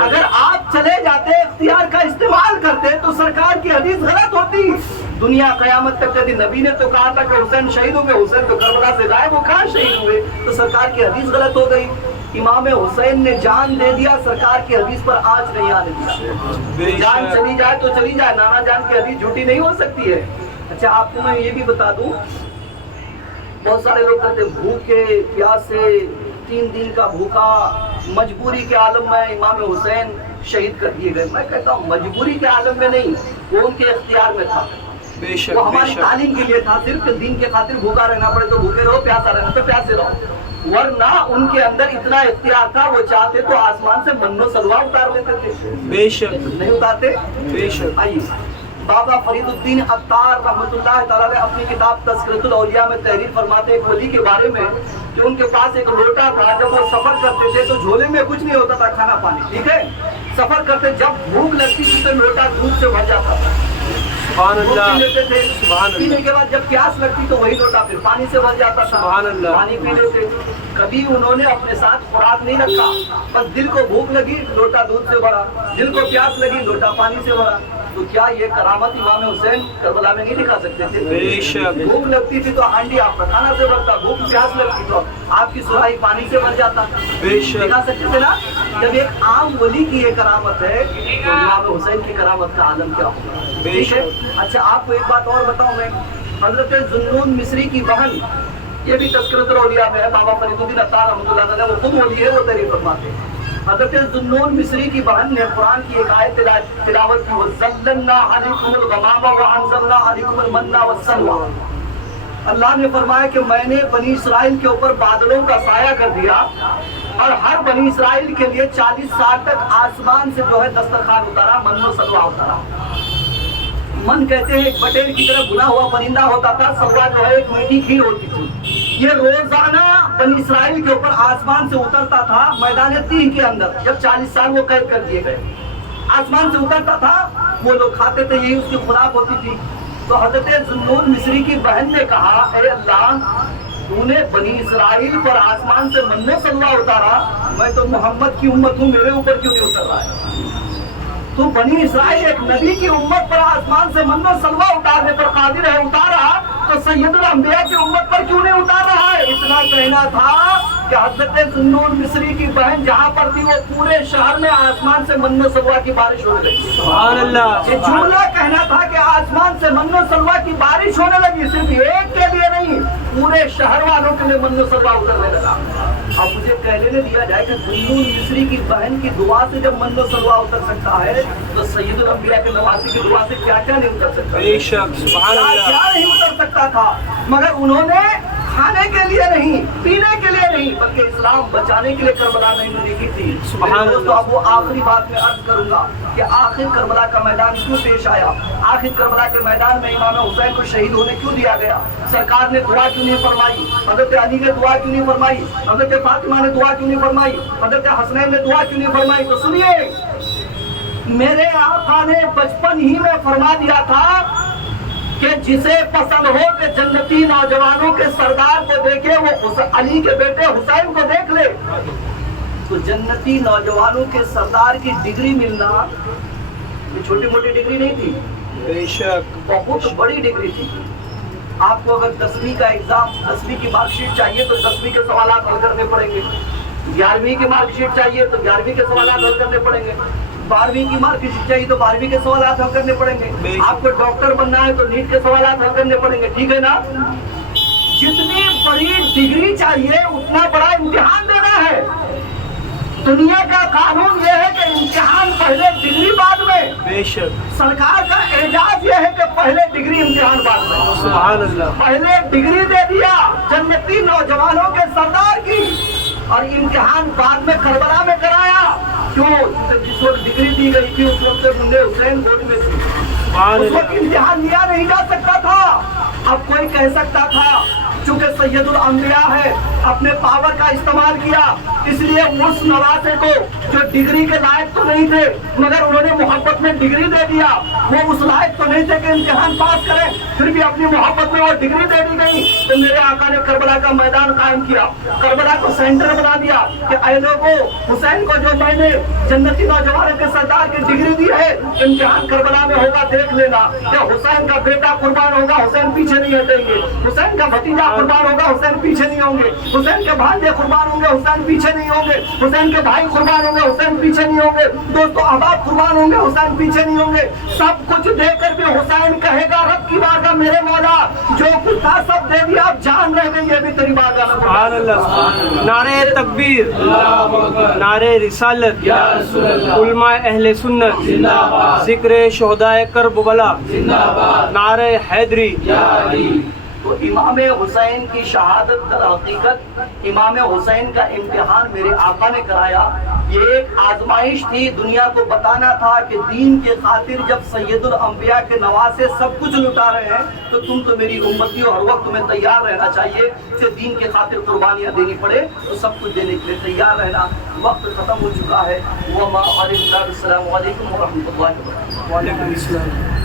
اگر آپ چلے جاتے، اختیار کا استعمال کرتے تو سرکار کی حدیث غلط ہوتی. دنیا قیامت تک کبھی نبی نے تو کہا تھا کہ حسین شہید ہو گئے، حسین تو کربلا سے غائب ہو کہاں شہید ہوئے، تو سرکار کی حدیث غلط ہو گئی. امام حسین نے جان دے دیا، سرکار کی حدیث پر آج نہیں آنے دیا. جان چلی جائے تو چلی جائے، نانا جان کی حدیث جھوٹی نہیں ہو سکتی ہے. اچھا آپ کو میں یہ بھی بتا دوں، بہت سارے لوگ کہتے ہیں بھوکے پیاسے 3 دن کا بھوکا، مجبوری کے عالم میں امام حسین شہید کر دیے گئے. میں کہتا ہوں مجبوری کے عالم میں نہیں، وہ ان کے اختیار میں تھا. وہ ہماری تعلیم کے لیے تھا. صرف دین کے خاطر بھوکا رہنا پڑے تو بھوکے رہو، پیاسا رہنا تو پیاسے رہو. ورنہ ان کے اندر اتنا اختیار تھا، وہ چاہتے تو آسمان سے من و سلوا اتار لیتے تھے. بے شک نہیں اتارتے. بے شک. آئیے بابا فرید الدین عطار رحمۃ اللہ تعالیٰ نے اپنی کتاب تذکرۃ الاولیاء میں تحریر فرماتے ایک ولی کے بارے میں کہ ان کے پاس ایک لوٹا تھا. جب وہ سفر کرتے تھے تو جھولے میں کچھ نہیں ہوتا تھا، کھانا پانی. ٹھیک ہے، سفر کرتے جب بھوک لگتی تھی تو لوٹا دودھ سے بھر جاتا تھا. سبحان اللہ. لیتے تھے. پینے کے بعد جب پیاس لگتی تو وہی لوٹا پھر پانی سے بھر جاتا تھا. سبحان اللہ. پانی پی لیتے. کبھی انہوں نے اپنے ساتھ خوراک نہیں رکھا، بس دل کو بھوک لگی لوٹا دودھ سے بھرا، دل کو پیاس لگی لوٹا پانی سے بھرا. تو کیا یہ کرامت امام حسین کربلا میں نہیں دکھا سکتے تھے؟ بے شک. بھوک لگتی تھی تو ہانڈی آپ کا کھانا سے بھرتا، بھوک پیاس لگتی تو آپ کی سراہی پانی سے بھر جاتا. بے شک. دکھا سکتے تھے نا. جب ایک عام ولی کی یہ کرامت ہے تو امام حسین کی کرامت کا عالم کیا ہوگا؟ بے شک. اچھا آپ کو ایک بات اور بتاؤں میں، حضرت ذوالنون مصری کی بہن، یہ بھی تذکرۃ الاولیاء میں ہے، بابا فرید الدین عطار رحمۃ اللہ تعالیٰ، وہ خود ولی ہے، وہ تحریر فرماتے ہیں. حضرت ذوالنون مصری کی بہن نے قرآن کی ایک آیت تلاوت کی وَظَلَّلْنَا عَلَيْكُمُ الْغَمَامَ وَأَنزَلْنَا عَلَيْكُمُ الْمَنَّ وَالسَّلْوَىٰ۔ اللہ نے فرمایا کہ میں نے بنی اسرائیل کے اوپر بادلوں کا سایہ کر دیا اور ہر بنی اسرائیل کے لیے 40 سال تک آسمان سے جو ہے دسترخوان اتارا، من و سلوا اتارا۔ من کہتے ہیں ایک بٹیر کی طرح بنا ہوا پرندہ ہوتا تھا، سلوا جو ہے ایک میٹھی کھیر ہوتی تھی۔ یہ روزانہ بنی اسرائیل کے اوپر آسمان سے اترتا تھا میدان تیہ کے اندر، جب 40 سال وہ قید کر دیے گئے، آسمان سے اترتا تھا، وہ لوگ کھاتے تھے، یہی اس کی خوراک ہوتی تھی۔ تو حضرت ذوالنون مصری کی بہن نے کہا اے اللہ، تو نے بنی اسرائیل پر آسمان سے من و سلوا اتارا، میں تو محمد کی امت ہوں، میرے اوپر کیوں نہیں اتر رہا ہے؟ تو بنی اسرائیل ایک نبی کی امت پر آسمان سے من و سلوا اتارنے پر قادر ہے، اتارا، تو سید الانبیاء کی امت پر کیوں نہیں اتار رہا ہے؟ اتنا کہنا تھا کہ حضرت ذوالنون مصری کی بہن جہاں پر تھی وہ پورے شہر میں آسمان سے من و سلوا کی بارش ہونے لگی۔ سبحان اللہ۔ یہ جملہ کہنا تھا کہ آسمان سے من و سلوا کی بارش ہونے لگی، صرف ایک کے لیے نہیں، پورے شہر والوں کے لیے من و سلوا اترنے لگا۔ اب مجھے کہنے دیا جائے کہ ذوالنون مصری کی بہن کی دعا سے جب من و سلوا اتر سکتا ہے تو سید الانبیاء کے نواسی کی دعا سے کیا کیا نہیں اتر سکتا؟ بے شک، سبحان اللہ۔ کیا نہیں اتر سکتا تھا، مگر انہوں نے کھانے کے لیے نہیں، پینے کے لیے نہیں، بلکہ اسلام بچانے کے لیے کربلا میں انہوں نے کی تھی۔ سبحان اللہ۔ اب وہ آخری بات میں عرض کروں گا کہ آخر کربلا کا میدان کیوں پیش آیا، آخر کربلا کے میدان میں امام حسین کو شہید ہونے کیوں دیا گیا، سرکار نے دعا کیوں نہیں فرمائی، حضرت علی نے دعا کیوں نہیں فرمائی، حضرت فاطمہ نے دعا کیوں نہیں فرمائی، حضرت حسنین نے دعا کیوں نہیں فرمائی؟ تو سنیے، میرے آقا نے بچپن ہی میں فرما دیا تھا کہ جسے پسند ہو کہ جنتی نوجوانوں کے سردار کو دیکھے وہ علی کے بیٹے حسین کو دیکھ لے۔ تو جنتی نوجوانوں کے سردار کی ڈگری ملنا یہ چھوٹی موٹی ڈگری نہیں تھی، بے شک، بہت بڑی ڈگری تھی۔ آپ کو اگر 10ویں کا ایگزام، 10ویں کی مارک شیٹ چاہیے تو 10ویں کے سوالات حل کرنے پڑیں گے، 11ویں کی مارک شیٹ چاہیے تو 11ویں کے سوالات حل کرنے پڑیں گے، 12ویں کی مارک شیٹ چاہیے تو 12ویں کے سوالات حل کرنے پڑیں گے، آپ کو ڈاکٹر بننا ہے تو نیٹ کے سوالات حل کرنے پڑیں گے، ٹھیک ہے نا؟ جتنی بڑی ڈگری چاہیے اتنا بڑا امتحان دینا ہے۔ دنیا کا قانون یہ ہے کہ امتحان پہلے ڈگری بعد میں، بے شک، سرکار کا اعجاز یہ ہے کہ پہلے ڈگری امتحان بعد میں۔ سبحان اللہ۔ پہلے ڈگری دے دیا جنتی نوجوانوں کے سردار کی اور امتحان بعد میں کربلا میں کرایا۔ کیوں؟ جس وقت ڈگری دی گئی تھی اس وقت منڈے حسین گود میں تھی، اس وقت امتحان لیا نہیں جا سکتا تھا۔ اب کوئی کہہ سکتا تھا چونکہ سید الانبیاء ہے اپنے پاور کا استعمال کیا، اس لیے اس نواسے کو جو ڈگری کے لائق تو نہیں تھے مگر انہوں نے محبت میں ڈگری دے دیا، وہ اس لائق تو نہیں تھے کہ امتحان پاس کریں، پھر بھی اپنی محبت میں وہ ڈگری دے دی گئی۔ تو میرے آقا نے کربلا کا میدان قائم کیا، کربلا کو سینٹر بنا دیا کہ اے لوگوں، حسین کو جو میں نے جنتی نوجوانوں کے سردار کی ڈگری دی ہے، امتحان کربلا میں ہوگا، دیکھ لینا کہ حسین کا بیٹا قربان ہوگا، حسین پیچھے نہیں ہٹیں گے، حسین کا بھتیجا قربان ہوگا، حسین پیچھے نہیں ہوں گے، حسین کے بھانجے قربان ہوں گے، حسین پیچھے نہیں ہوں گے، حسین کے بھائی قربان ہوں گے، حسین پیچھے نہیں ہوں گے، دوستو احباب قربان ہوں گے، حسین پیچھے نہیں ہوں گے۔ سب کچھ دے کر بھی حسین کہے گا رب کی بارگاہ میرے مولا جو کچھ تھا سب دے دیا، اب جان رہ گئی یہ بھی تیری بارگاہ میں۔ سبحان اللہ، سبحان اللہ۔ نعرہ تکبیر، نعرہ رسالت، علماء اہل سنت، ذکر شہدائے کربلا، نعرہ حیدری۔ تو امام حسین کی شہادت در حقیقت امام حسین کا امتحان میرے آقا نے کرایا، یہ ایک آزمائش تھی، دنیا کو بتانا تھا کہ دین کے خاطر جب سید الانبیاء کے نواسے سب کچھ لٹا رہے ہیں تو تم تو میری امتی ہو، ہر وقت تمہیں تیار رہنا چاہیے کہ دین کے خاطر قربانیاں دینی پڑے تو سب کچھ دینے کے لیے تیار رہنا۔ وقت ختم ہو چکا ہے۔ السلام علیکم ورحمۃ اللہ وبرکاتہ۔ وعلیکم السلام۔